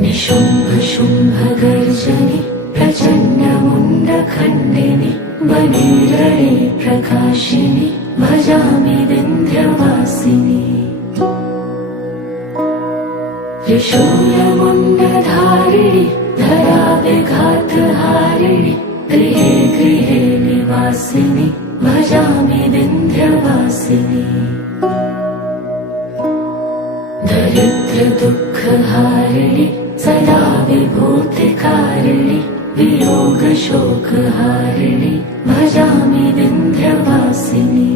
निशुम्भ शुम्भ गर्जनि प्रचण्ड मुण्ड खण्डिनि बलिरणे प्रकाशिनि भजामि विन्ध्यवासिनि। त्रिशूलमुण्डधारिणि धरा विघातहारिणि गृहे गृहे निवासिनि भजामि विन्ध्यवासिनि। दरिद्र दुःखहारिणि सदा विभूतिकारिणि वियोग शोकहारिणि भजामि विन्ध्यवासिनि।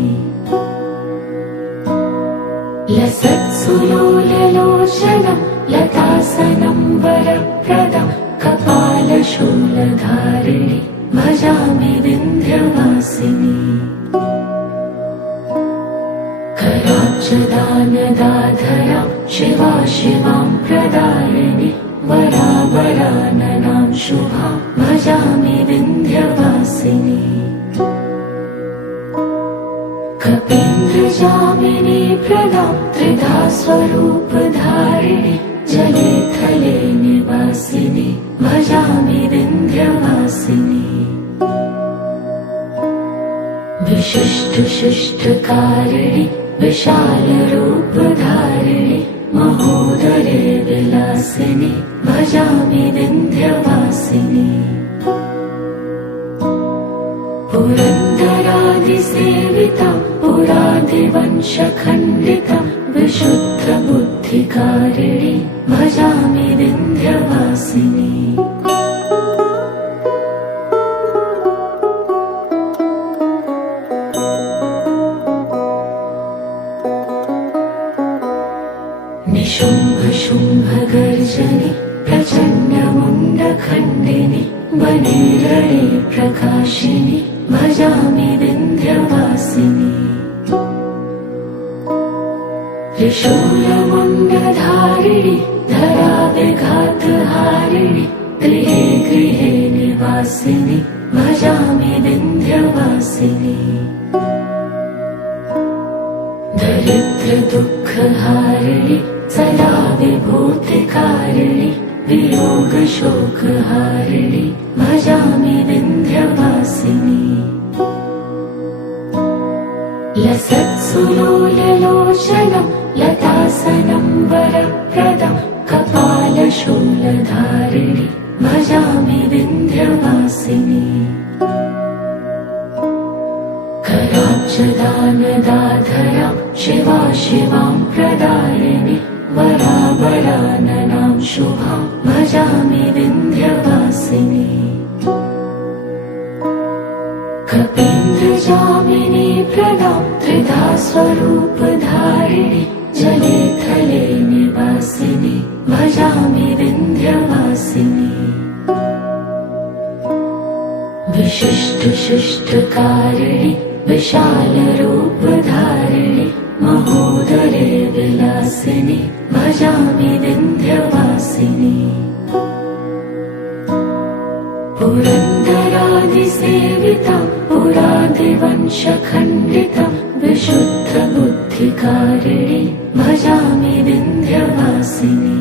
लसत्सुलोललोचनं लतासनं वरप्रदं कपालशूलधारिणि भजामि विन्ध्यवासिनि। कराब्जदानदाधरां शिवा शिवां प्रदायिनि वरावराननां शुभां भजामि विन्ध्यवासिनि। कपीन्द्रजामिनी प्रदां त्रिधा स्वरूपधारिणि जले थले निवासिनि भजामि विन्ध्यवासिनि। विशिष्टशिष्टकारिणि विशालरूपधारिणि महोदरे विलासिनि भजामि विन्ध्यवासिनि। पुरन्दरादिसेवितं पुरादिवंशखण्डितं विशुद्धबुद्धिकारिणि भजामि विन्ध्यवासिनि। निशुम्भ शुम्भ गर्जनि प्रचण्ड मुण्ड खण्डिनि बलिरणे प्रकाशिनि भजामि विन्ध्यवासिनि। त्रिशूलमुण्डधारिणि धरा विघातहारिणि गृहे गृहे निवासिनि भजामि विन्ध्यवासिनि। दरिद्र दुःखहारिणि सदा विभूतिकारिणि वियोग शोकहारिणि भजामि विन्ध्यवासिनि। लसत्सुलोललोचनं लतासनं वरप्रदं कपालशूलधारिणि भजामि विन्ध्यवासिनि। कराब्जदानदाधरां शिवा शिवां प्रदायिनि वरावराननां शुभां भजामि विन्ध्यवासिनि। कपीन्द्रजामिनी प्रदां त्रिधा स्वरूपधारिणि जले थले निवासिनि भजामि विन्ध्यवासिनि। विशिष्टशिष्टकारिणि विशालरूपधारिणि महोदरे विलासिनि भजामि विन्ध्यवासिनि। पुरन्दरादिसेवितं पुरादिवंशखण्डितं विशुद्धबुद्धिकारिणि भजामि विन्ध्यवासिनि।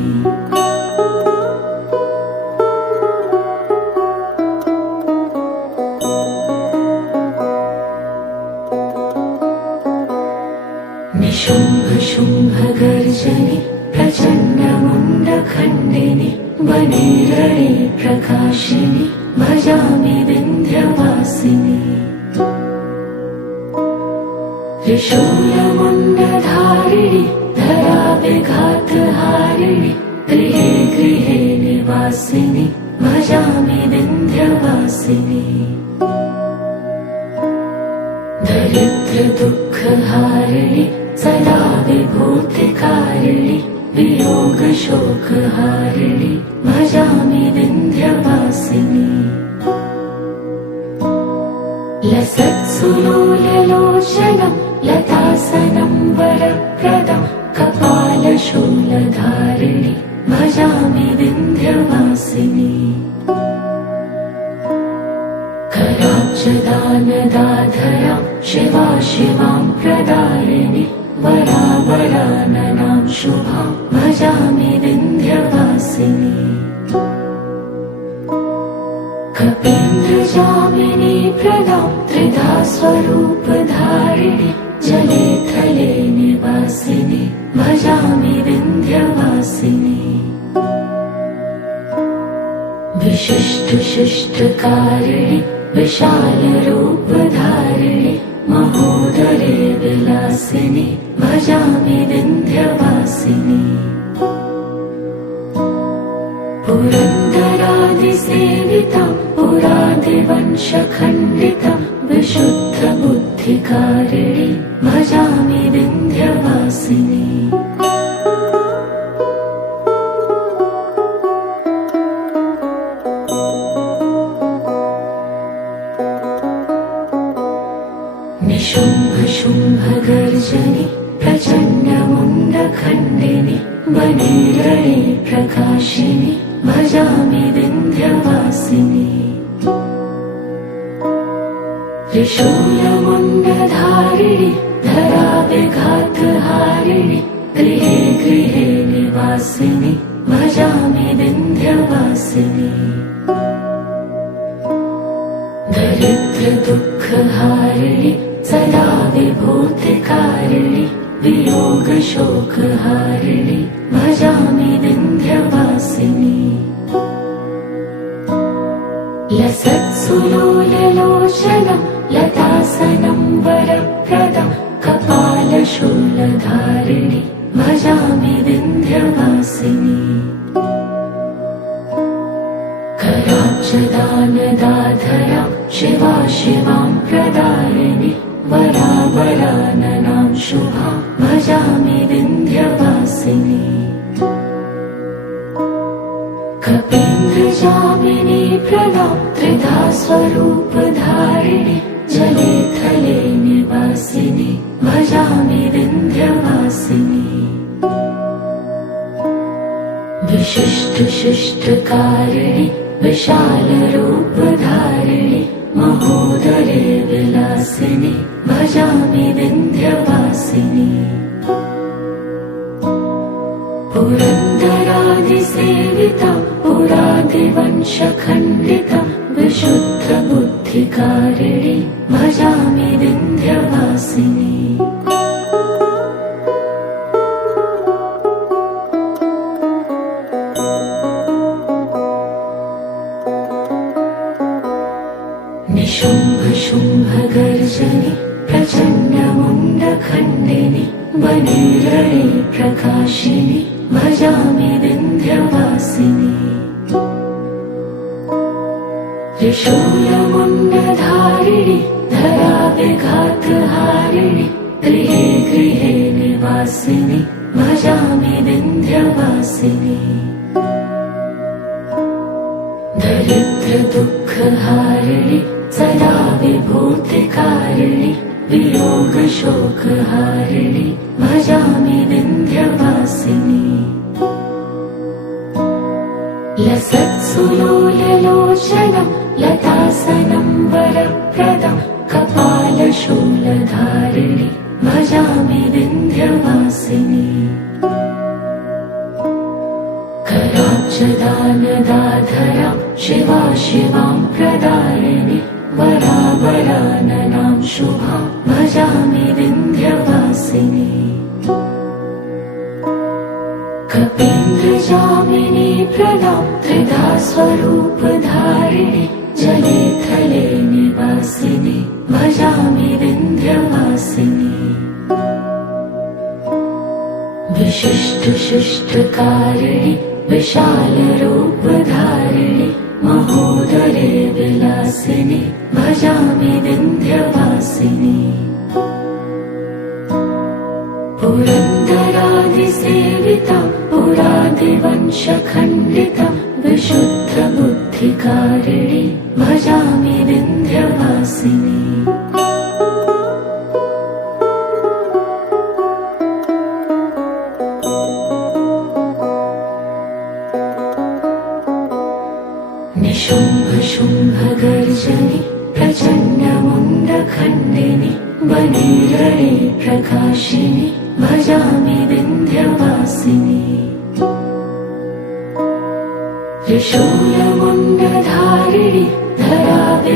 निशुम्भ शुम्भ गर्जनि प्रचण्ड मुण्ड खण्डिनि बलिरणे प्रकाशिनि भजामि विन्ध्यवासिनि। त्रिशूलमुण्डधारिणि धरा विघातहारिणि गृहे गृहे निवासिनि भजामि विन्ध्यवासिनि। दरिद्र दुःखहारिणि सदा विभूतिकारिणि वियोग शोकहारिणि भजामि विन्ध्यवासिनि। लसत्सुलोललोचनं लतासनं वरप्रदं कपालशूलधारिणि भजामि विन्ध्यवासिनि। कराब्जदानदाधरां शिवा शिवां प्रदायिनि वरावराननां शुभां भजामि विन्ध्यवासिनी कपीन्द्रजामिनी प्रदां त्रिधा स्वरूपधारिणि जले थले निवासिनि भजामि विन्ध्यवासिनी विशिष्टशिष्टकारिणि विशालरूपधारिणि महोदरे विलासिनि भजामि विन्ध्यवासिनी पुरन्दरादिसेवितं पुरादिवंशखण्डितं विशुद्धबुद्धिकारिणि भजामि विन्ध्यवासिनी निशुम्भशुम्भगर्जनि प्रचण्डमुण्डखण्डिनि वने प्रकाशिनि भजामि विन्ध्यवासिनी त्रिशूलमुण्डधारिणि धराविघातहारिणि गृहे गृहे निवासिनि भजामि विन्ध्यवासिनी दरिद्रदुःखहारिणि सदा विभूतिकारिणि वियोगशोकहारिणि भजामि विन्ध्यवासिनी लसत्सुलोललोचनं लतासनं वरप्रदं कपालशूलधारिणि भजामि विन्ध्यवासिनी कराब्जदानदाधरां शिवा शिवां प्रदायिनि वरावराननां शुभां भजामि विन्ध्यवासिनी कपीन्द्रजामिनी प्रदां त्रिधा स्वरूपधारिणि जले थले निवासिनि भजामि विन्ध्यवासिनी विशिष्टशिष्टकारिणि विशालरूपधारिणि महोदरे विलासिनि भजामि विन्ध्यवासिनी पुरन्दरादिसेवितं पुरादिवंशखण्डितं विशुद्धबुद्धिकारिणि भजामि विन्ध्यवासिनी निशुम्भशुम्भगर्जनि प्रचण्डमुण्डखण्डिनि वने प्रकाशिनि भजामि विन्ध्यवासिनी त्रिशूलमुण्डधारिणि धराविघातहारिणि गृहे गृहे निवासिनि भजामि विन्ध्यवासिनी दरिद्रदुःखहारिणि सदा विभूतिकारिणि वियोगशोकहारिणि भजामि विन्ध्यवासिनी लसत्सुलोललोचनं लतासनं वरप्रदं कपालशूलधारिणि भजामि विन्ध्यवासिनी कराब्जदानदाधरां शिवा शिवां प्रदायिनि वरावराननां शुभां भजामि विन्ध्यवासिनी कपीन्द्रजामिनी प्रदां त्रिधा स्वरूपधारिणि जले थले निवासिनि भजामि विन्ध्यवासिनी विशिष्टशिष्टकारिणि विशालरूपधारिणि महोदरे विलासिनि भजामि विन्ध्यवासिनी पुरन्दरादिसेवितं पुरादिवंशखण्डितं विशुद्धबुद्धिकारिणि भजामि विन्ध्यवासिनी निशुम्भशुम्भगर्जनि प्रचण्डमुण्डखण्डिनि वंशखण्डिनि वनिरणे प्रकाशिनि भजामि विन्ध्यवासिनि त्रिशूलमुण्डधारिणि धराविघातहारिणि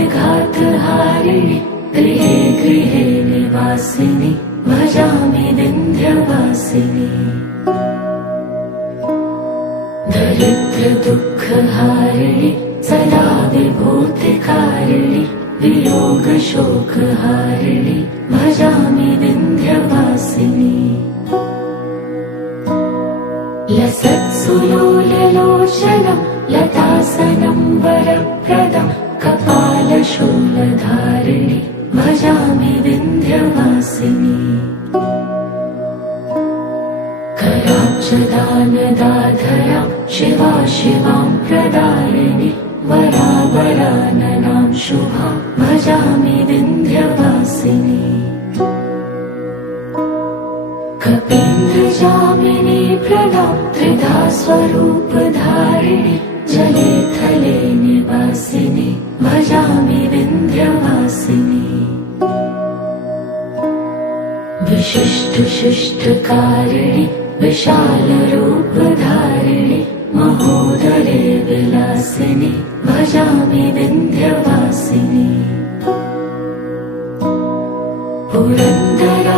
गृहे गृहे निवासिनि भजामि विन्ध्यवासिनि दरिद्रदुःखहारिणि सदा विभूतिकारिणि वियोगशोकहारिणि भजामि विन्ध्यवासिनि लसत्सुलोललोचनं लतासनं वरप्रदं कपालशूलधारिणि भजामि विन्ध्यवासिनि कराब्जदानदाधरां शिवा शिवां प्रदायिनि वरावराननां शुभां भजामि विन्ध्यवासिनि कपीन्द्रजामिनी प्रदां त्रिधा स्वरूपधारिणि जले थले निवासिनि भजामि विन्ध्यवासिनि विशिष्टशिष्टकारिणि विशालरूपधारिणि महोदरे विलासिनि भजामि विन्ध्यवासिनि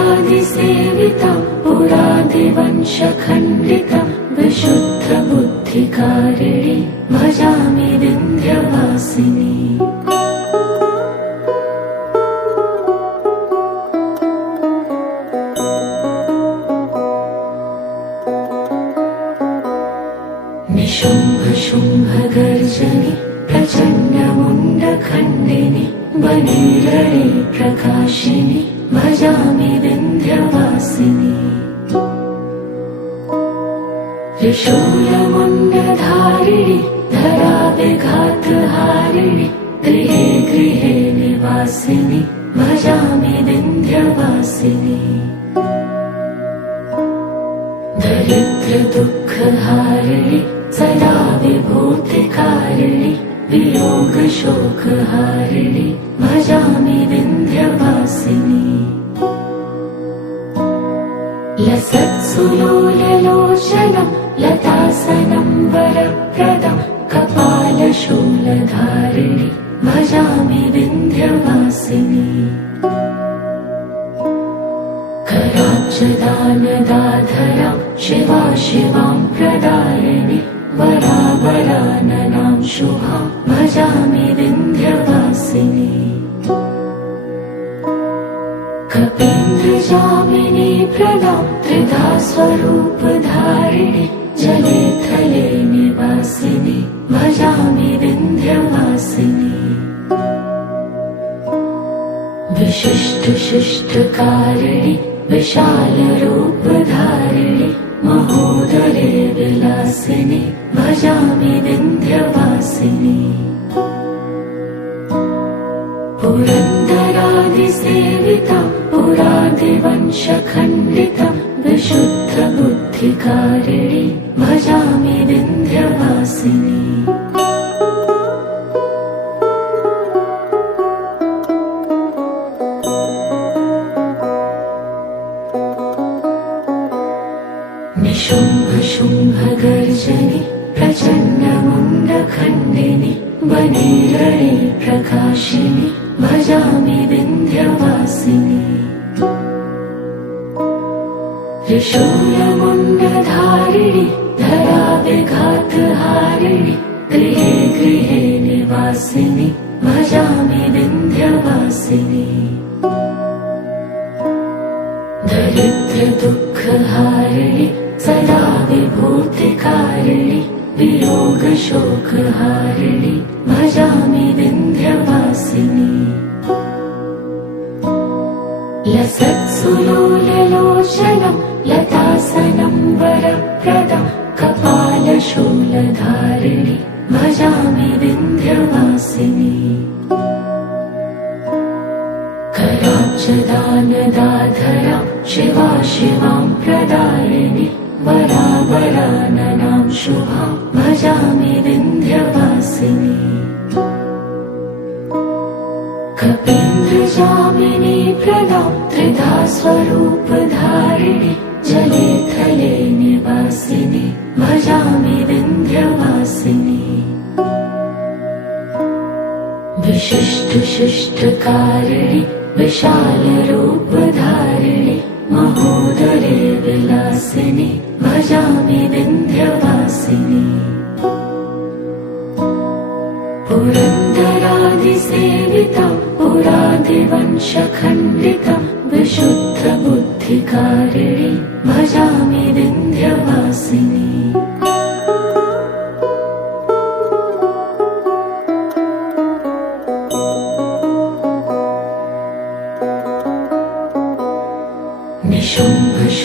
पुरन्दरादिसेवितं पुरादिवंशखण्डितं विशुद्धबुद्धिकारिणि भजामि विन्ध्यवासिनि निशुम्भशुम्भगर्जनि प्रचण्डमुण्डखण्डिनि वनिरणे प्रकाशिनि भजामि विन्ध्यवासिनि त्रिशूलमुण्डधारिणि धराविघातहारिणि गृहे गृहे निवासिनि भजामि विन्ध्यवासिनि दरिद्रदुःखहारिणि सदा विभूतिकारिणि वियोगशोकहारिणि भजामि विन्ध्यवासिनि लसत्सुलोललोचनं लतासनं वरप्रदं कपालशूलधारिणि भजामि विन्ध्यवासिनि कराब्जदानदाधरां शिवा शिवां प्रदायिनि वरावराननां शुभां भजामि विन्ध्यवासिनि कपीन्द्रजामिनी प्रदां त्रिधा स्वरूपधारिणि जले थले निवासिनि भजामि विन्ध्यवासिनि विशिष्टशिष्टकारिणि विशालरूपधारिणि महोदरे विलासिनि भजामि विन्ध्यवासिनि पुरन्दरादिसेवितं पुरादिवंशखण्डितं विशुद्धबुद्धिकारिणि भजामि विन्ध्यवासिनि निशुम्भशुम्भगर्जनि प्रचण्डमुण्डखण्डिनि वनिरणे प्रकाशिनि भजामि विन्ध्यवासिनि त्रिशूलमुण्डधारिणि धराविघातहारिणि गृहे गृहे निवासिनि भजामि विन्ध्यवासिनि दरिद्रदुःखहारिणि सदा विभूतिकारिणि वियोगशोकहारिणि भजामि विन्ध्यवासिनि लसत्सुलोललोचनं लतासनं वरप्रदं कपालशूलधारिणि भजामि विन्ध्यवासिनि कराब्जदानदाधरां शिवा शिवां प्रदायिनि वरावराननां शुभां भजामि विन्ध्यवासिनि कपीन्द्रजामिनी प्रदा त्रिधा स्वरूपधारिणि जले थले निवासिनि भजामि विन्ध्यवासिनि विशिष्टशिष्टकारिणि विशालरूपधारिणि महोदरे विलासिनि भजामि विन्ध्यवासिनि पुरन्दरादिसेवितं पुरादिवंशखण्डितं विशुद्धबुद्धिकारिणि भजामि विन्ध्यवासिनि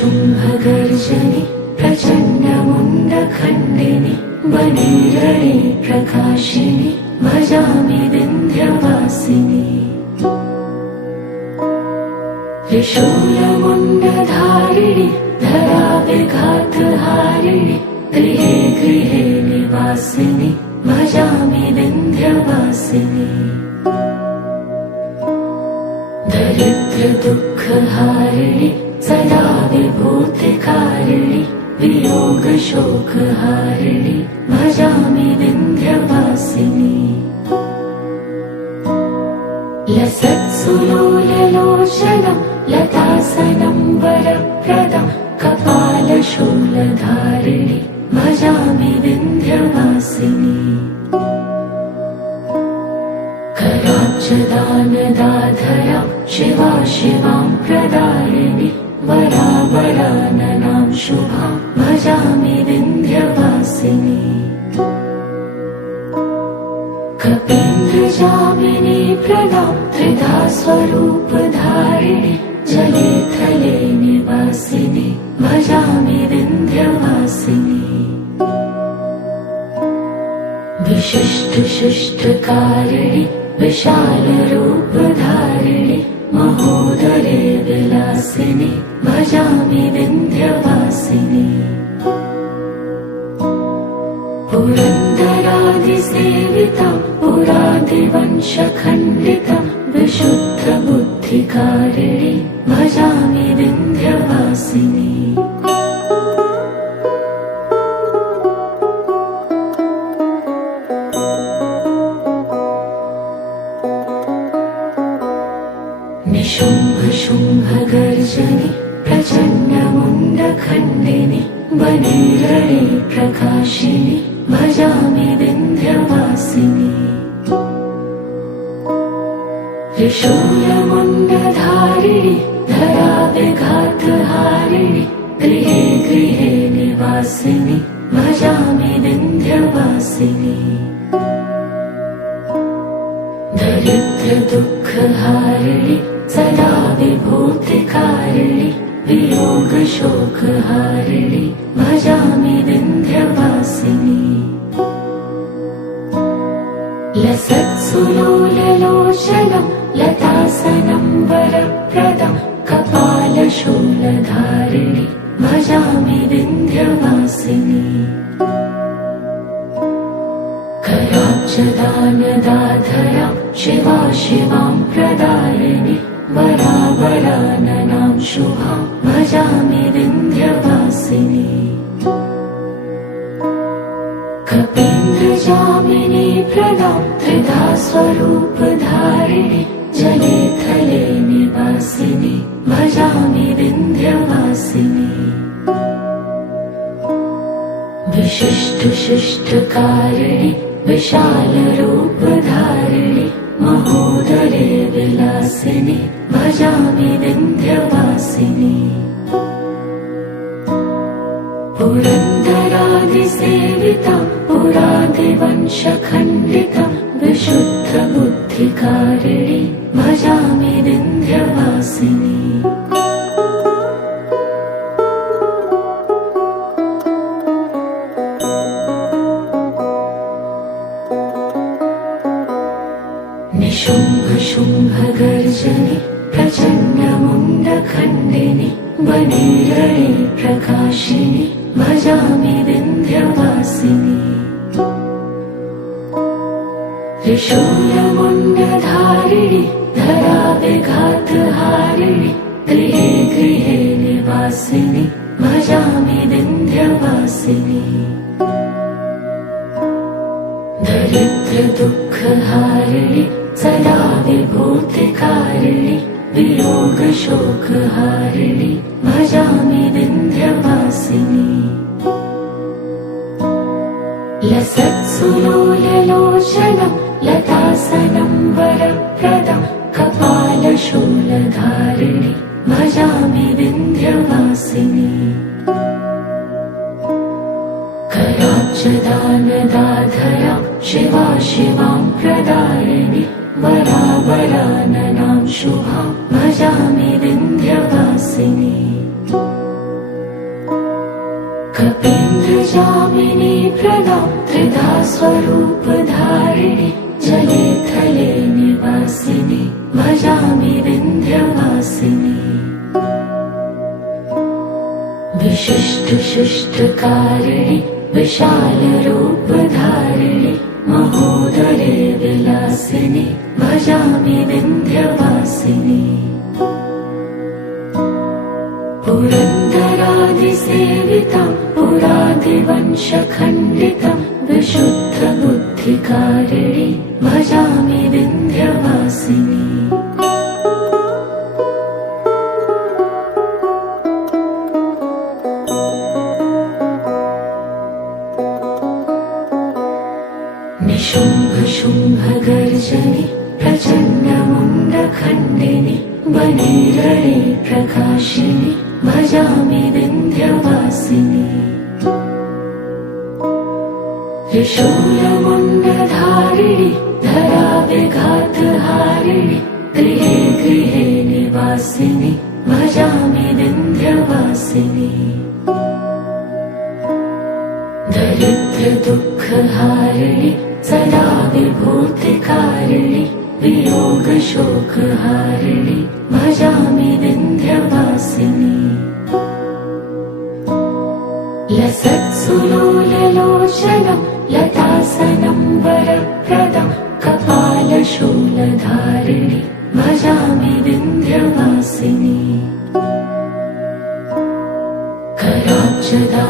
निशुम्भशुम्भगर्जनि प्रचण्डमुण्डखण्डिनि वनेरणे प्रकाशिनि भजामि विन्ध्यवासिनि त्रिशूलमुण्डधारिणि धराविघातहारिणि गृहे गृहे निवासिनि भजामि विन्ध्यवासिनि दरिद्रदुःखहारिणि सदा विभूतिकारिणि वियोगशोकहारिणि भजामि विन्ध्यवासिनि लसत्सुलोललोचनं लतासनं वरप्रदं कपालशूलधारिणि भजामि विन्ध्यवासिनि कराब्जदानदाधरां शिवा शिवां प्रदायिनि वरावराननां शुभां भजामि विन्ध्यवासिनि कपीन्द्रजामिनी प्रदां त्रिधा स्वरूपधारिणि जले थले निवासिनि भजामि विन्ध्यवासिनि विशिष्टशिष्टकारिणि विशालरूपधारिणि महोदरे विलासिनि भजामि विन्ध्यवासिनि पुरन्दरादिसेवितं पुरादिवंशखण्डितं विशुद्धबुद्धिकारिणि भजामि विन्ध्यवासिनि निशुम्भशुम्भगर्जनि प्रचण्डमुण्डखण्डिनि वनेरणे प्रकाशिनि भजामि विन्ध्यवासिनि त्रिशूलमुण्डधारिणि धराविघातहारिणि गृहे गृहे निवासिनि भजामि विन्ध्यवासिनि दरिद्रदुःखहारिणि सदा विभूतिकारिणि वियोगशोकहारिणि भजामि विन्ध्यवासिनि लसत्सुलोललोचनं लतासनं वरप्रदं कपालशूलधारिणि भजामि विन्ध्यवासिनि कराब्जदानदाधरां शिवा शिवां प्रदायिनि वरावराननां शुभां भजामि विन्ध्यवासिनि कपीन्द्रजामिनी प्रदां त्रिधा स्वरूपधारिणि जले थले निवासिनि भजामि विन्ध्यवासिनि विशिष्टशिष्टकारिणि विशालरूपधारिणि महोदरे विलासिनि भजामि विन्ध्यवासिनि पुरन्दरादिसेवितं पुरादिवंशखण्डितं विशुद्धबुद्धिकारिणि भजामि विन्ध्यवासिनि निशुम्भशुम्भगर्जनि प्रचण्डमुण्डखण्डिनि वनेरणे प्रकाशिनि भजामि विन्ध्यवासिनि त्रिशूलमुण्डधारिणि धराविघातहारिणि गृहे गृहे निवासिनि भजामि विन्ध्यवासिनि दरिद्रदुःखहारिणि सदा विभूतिकारिणि वियोगशोकहारिणि भजामि विन्ध्यवासिनि लसत्सुलोललोचनं लतासनं वरप्रदं कपालशूलधारिणि भजामि विन्ध्यवासिनि कराब्जदानदाधरां शिवा शिवां प्रदायिनि वरावराननां शुभां भजामि विन्ध्यवासिनि कपीन्द्रजामिनी प्रदां त्रिधा स्वरूपधारिणि जले थले निवासिनि भजामि विन्ध्यवासिनि विशिष्टशिष्टकारिणि विशालरूपधारिणि महोदरे विलासिनि भजामि विन्ध्यवासिनि पुरन्दरादिसेवितं पुरादिवंशखण्डितं विशुद्धबुद्धिकारिणि भजामि विन्ध्यवासिनि निशुम्भशुम्भगर्जनि प्रचण्डमुण्डखण्डिनि वनेरणे प्रकाशिनि भजामि विन्ध्यवासिनि त्रिशूलमुण्डधारिणि धराविघातहारिणि गृहे गृहे निवासिनि भजामि विन्ध्यवासिनि दरिद्रदुःखहारिणि सदा विभूतिकारिणि वियोगशोकहारिणि भजामि विन्ध्यवासिनि लसत्सुलोललोचनं लतासनं वरप्रदं कपालशूलधारिणि भजामि विन्ध्यवासिनि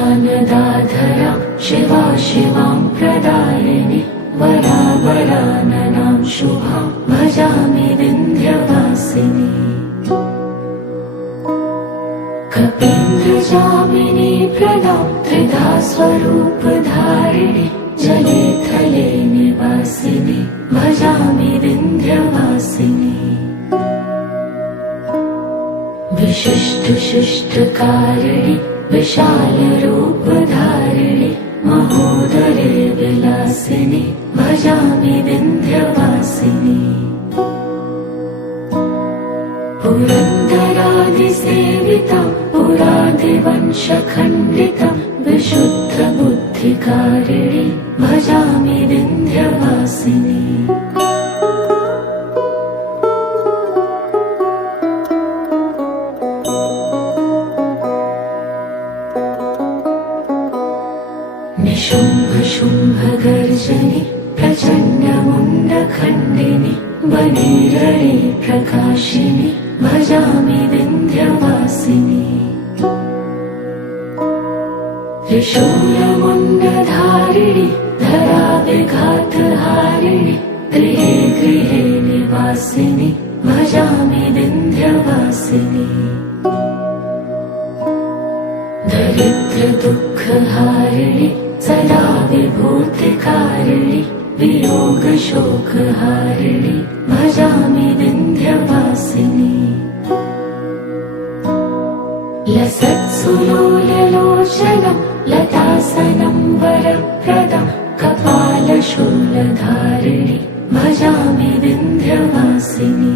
कराब्जदानदाधरां शिवा शिवां प्रदायिनि वरावराननां शुभां भजामि विन्ध्यवासिनि कपीन्द्रजामिनी प्रदां त्रिधा स्वरूपधारिणि जले थले निवासिनि भजामि विन्ध्यवासिनि विशिष्टशिष्टकारिणि विशालरूपधारिणि महोदरे विलासिनि भजामि विन्ध्यवासिनि पुरन्दरादिसेवितं पुरादिवंशखण्डितं विशुद्धबुद्धिकारिणि भजामि विन्ध्यवासिनि निशुम्भशुम्भगर्जनि प्रचण्डमुण्डखण्डिनि वनेरणे प्रकाशिनि भजामि विन्ध्यवासिनि त्रिशूलमुण्डधारिणि धराविघातहारिणि गृहे गृहे निवासिनि भजामि विन्ध्यवासिनि दरिद्रदुःखहारिणि सदा विभूतिकारिणि वियोगशोकहारिणि भजामि विन्ध्यवासिनि लसत्सुलोललोचनं लतासनं वरप्रदं कपालशूलधारिणि भजामि विन्ध्यवासिनि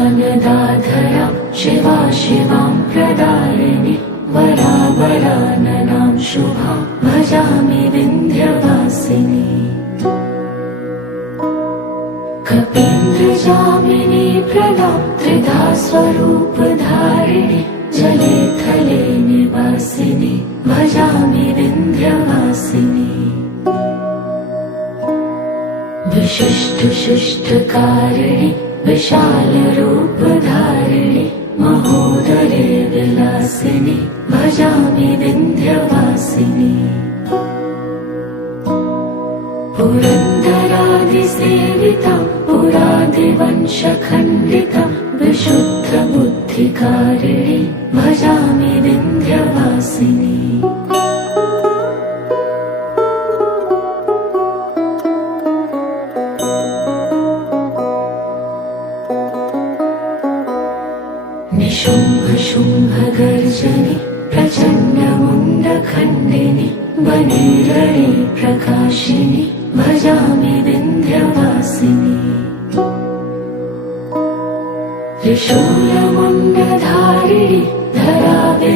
कराब्जदानदाधरां शिवा शिवां प्रदायिनि वरावराननां शुभां भजामि विन्ध्यवासिनि कपीन्द्रजामिनी प्रदां त्रिधा स्वरूपधारिणि जले थले निवासिनि भजामि विन्ध्यवासिनि विशिष्टशिष्टकारिणि विशालरूपधारिणि महोदरे विलासिनि भजामि विन्ध्यवासिनि पुरन्दरादिसेवितं पुरादिवंशखण्डितं विशुद्धबुद्धिकारिणि भजामि विन्ध्यवासिनि निशुम्भशुम्भगर्जनि प्रचण्डमुण्डखण्डिनि वने प्रकाशिनि भजामि विन्ध्यवासिनि त्रिशूलमुण्डधारिणि धराविघातहारिणि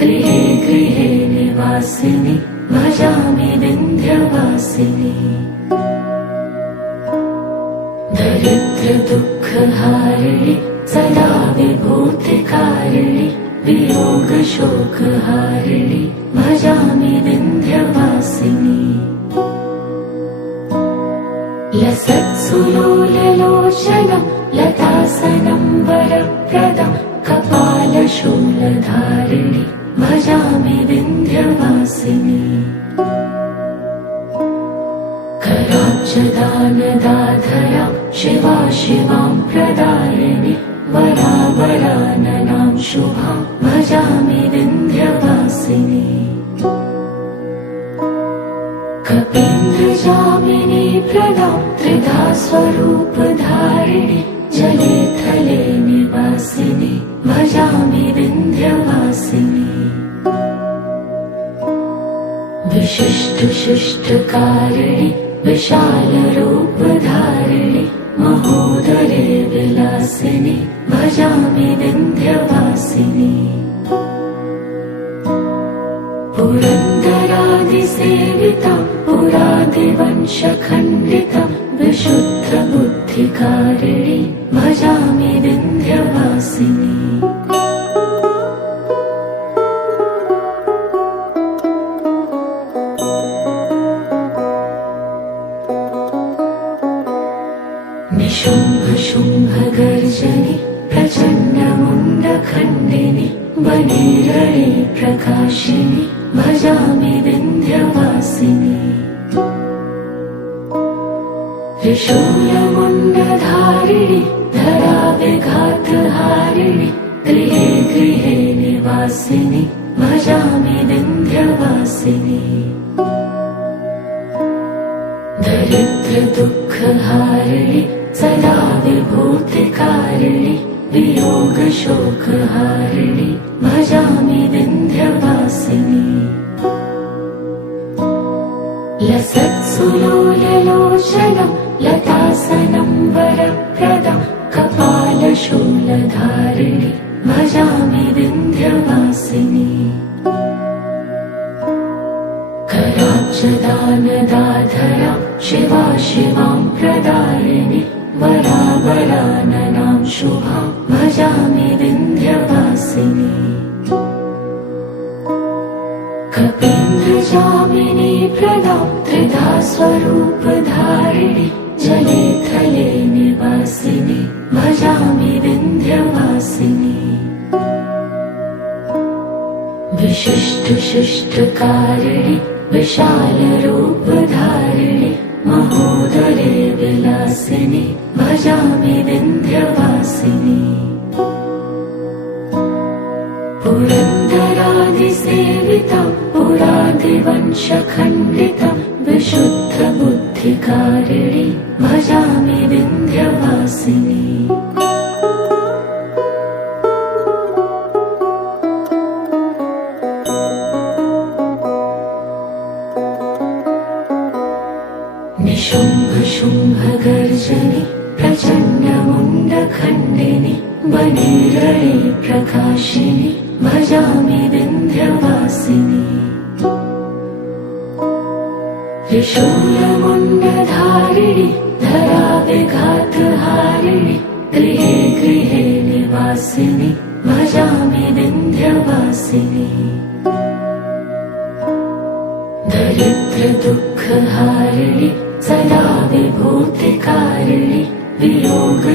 गृहे गृहे निवासिनि भजामि विन्ध्यवासिनि दरिद्रदुःखहारिणि सदा विभूतिकारिणि वियोगशोकहारिणि भजामि विन्ध्यवासिनि लसत्सुलोललोचनं लतासनं वरप्रदं कपालशूलधारिणि भजामि विन्ध्यवासिनि कराब्जदानदाधरां शिवा शिवां प्रदायिनि वरावराननां शुभां भजामि विन्ध्यवासिनि कपीन्द्रजामिनी प्रदां त्रिधा स्वरूपधारिणि जले थले निवासिनि भजामि विन्ध्यवासिनि विशिष्टशिष्टकारिणि विशालरूपधारिणि महोदरे विलासिनि भजामि विन्ध्यवासिनि पुरन्दरादिसेवितं पुरादिवंशखण्डितं विशुद्धबुद्धिकारिणि भजामि विन्ध्यवासिनि निशुम्भशुम्भगर्जनि प्रचण्डमुण्डखण्डिनि वने प्रकाशिनि भजामि विन्ध्यवासिनि त्रिशूलमुण्डधारिणि धराविघातहारिणि गृहे गृहे निवासिनि भजामि विन्ध्यवासिनि दरिद्रदुःखहारिणि सदा विभूतिकारिणि वियोगशोकहारिणि भजामि विन्ध्यवासिनि लसत्सुलोललोचनं लतासनं वरप्रदं कपालशूलधारिणि भजामि विन्ध्यवासिनि कराब्जदानदाधरां शिवा शिवां प्रदायिनि वरावराननां शुभां भजामि विन्ध्यवासिनि कपीन्द्रजामिनी प्रदां त्रिधा स्वरूपधारिणि जले थले निवासिनि भजामि विन्ध्यवासिनि विशिष्टशिष्टकारिणि विशालरूपधारिणि महोदरे विलासिनि भजामि विन्ध्यवासिनि पुरन्दरादिसेवितं पुरादिवंशखण्डितं विशुद्धबुद्धिकारिणि भजामि विन्ध्यवासिनि निशुम्भशुम्भगर्जनि प्रचण्डमुण्डखण्डिनि वने प्रकाशिनि भजामि विन्ध्यवासिनि त्रिशूलमुण्डधारिणि धराविघातहारिणि गृहे गृहे निवासिनि भजामि विन्ध्यवासिनि दरिद्रदुःखहारिणि सदा विभूतिकारिणि वियोगशोकहारिणि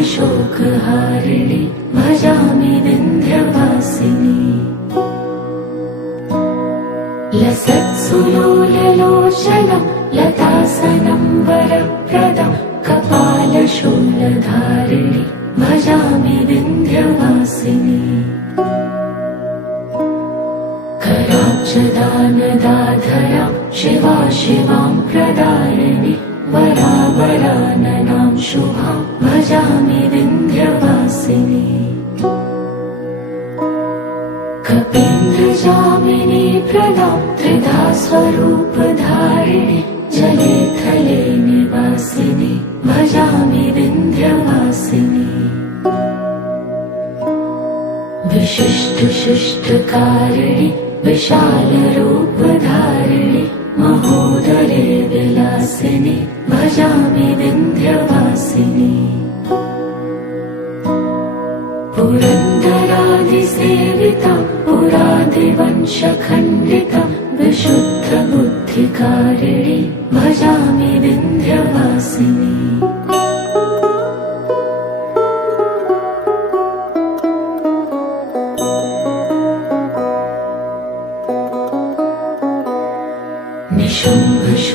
भजामि विन्ध्यवासिनि लसत्सुलोललोचनं लतासनं वरप्रदं कपालशूलधारिणि भजामि विन्ध्यवासिनि कराब्जदानदाधरां शिवां प्रदायिनि वरावराननां शुभां भजामि विन्ध्यवासिनि कपीन्द्रजामिनी प्रदां त्रिधा स्वरूपधारिणि जले थले निवासिनि भजामि विन्ध्यवासिनि विशिष्टशिष्टकारिणि विशालरूपधारिणि महोदरे विलासिनि भजामि विन्ध्यवासिनि पुरन्दरादिसेवितं पुरादिवंशखण्डितं विशुद्धबुद्धिकारिणि भजामि विन्ध्यवासिनि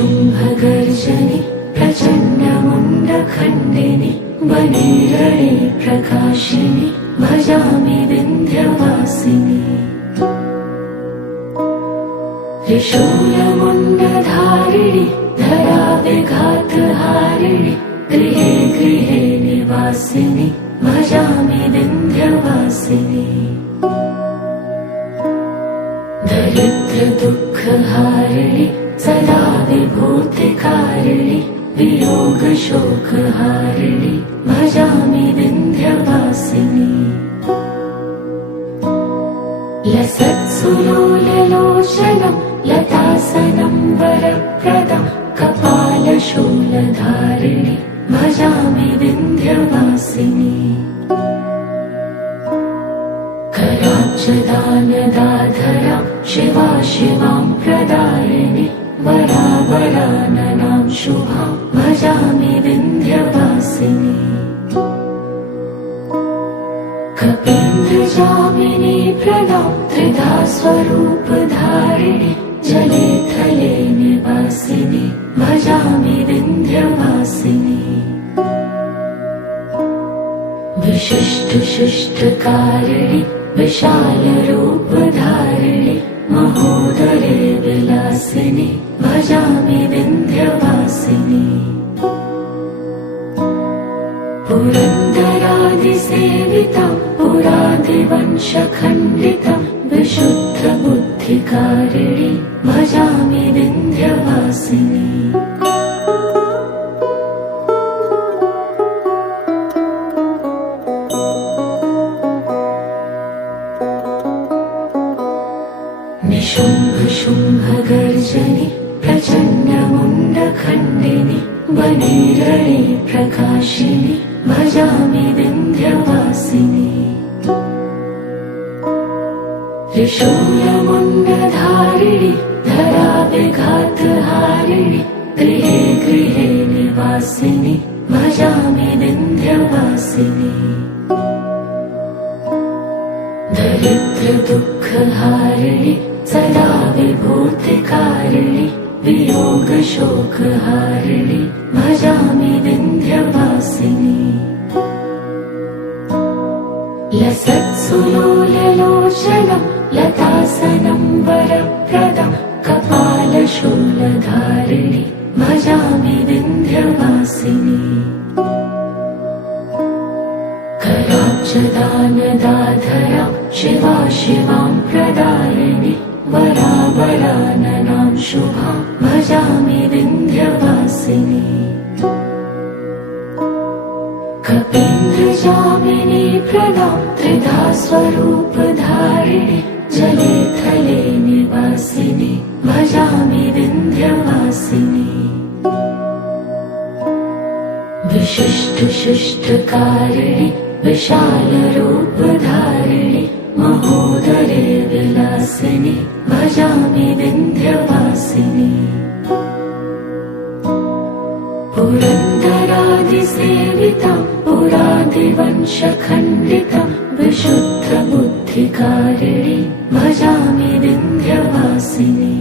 निशुम्भशुम्भगर्जनि प्रचण्डमुण्डखण्डिनि वनेरणे प्रकाशिनि भजामि विन्ध्यवासिनि त्रिशूलमुण्डधारिणि धराविघातहारिणि गृहे गृहे निवासिनि भजामि विन्ध्यवासिनि दरिद्रदुःखहारिणि सदा विभूतिकारिणि वियोगशोकहारिणि भजामि विन्ध्यवासिनि लसत्सुलोललोचनं लतासनं वरप्रदं कपालशूलधारिणि भजामि विन्ध्यवासिनि कराब्जदानदाधरां शिवां प्रदायिनि वरावराननां शुभां भजामि विन्ध्यवासिनि कपीन्द्रजामिनी प्रदां त्रिधा स्वरूपधारिणि जले थले निवासिनि भजामि विन्ध्यवासिनि विशिष्टशिष्टकारिणि विशालरूपधारिणि महोदरे विलासिनि भजामि विन्ध्यवासिनि पुरन्दरादिसेवितं पुरादिवंशखण्डितं विशुद्धबुद्धिकारिणि भजामि विन्ध्यवासिनि निशुम्भशुम्भगर्जनि प्रचण्डमुण्डखण्डिनि वनेरणे प्रकाशिनि भजामि विन्ध्यवासिनि त्रिशूलमुण्डधारिणि धराविघातहारिणि गृहे गृहे निवासिनि भजामि विन्ध्यवासिनि दरिद्रदुःखहारिणि सदा विभूतिकारिणि वियोगशोकहारिणि भजामि विन्ध्यवासिनि लसत्सुलोललोचनं लतासनं वरप्रदं कपालशूलधारिणि भजामि विन्ध्यवासिनि कराब्जदानदाधरां शिवां प्रदायिनि वरावराननां शुभां भजामि विन्ध्यवासिनि कपीन्द्रजामिनी प्रदां त्रिधा स्वरूपधारिणि जले थले निवासिनि भजामि विन्ध्यवासिनि विशिष्टशिष्टकारिणि विशालरूपधारिणि महोदरे विलासिनि भजामि विन्ध्यवासिनि भक्तिसेवितां पुरादिवंशखण्डितां विशुद्धबुद्धिकारिणि भजामि विन्ध्यवासिनी।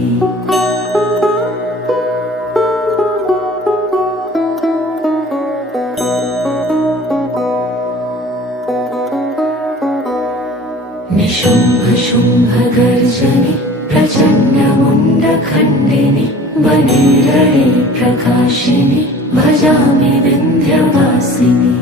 निशुम्भशुम्भगर्जनि प्रचण्डमुण्डखण्डिनि वने रणे प्रकाशिनि भजामि विन्ध्यवासिनी।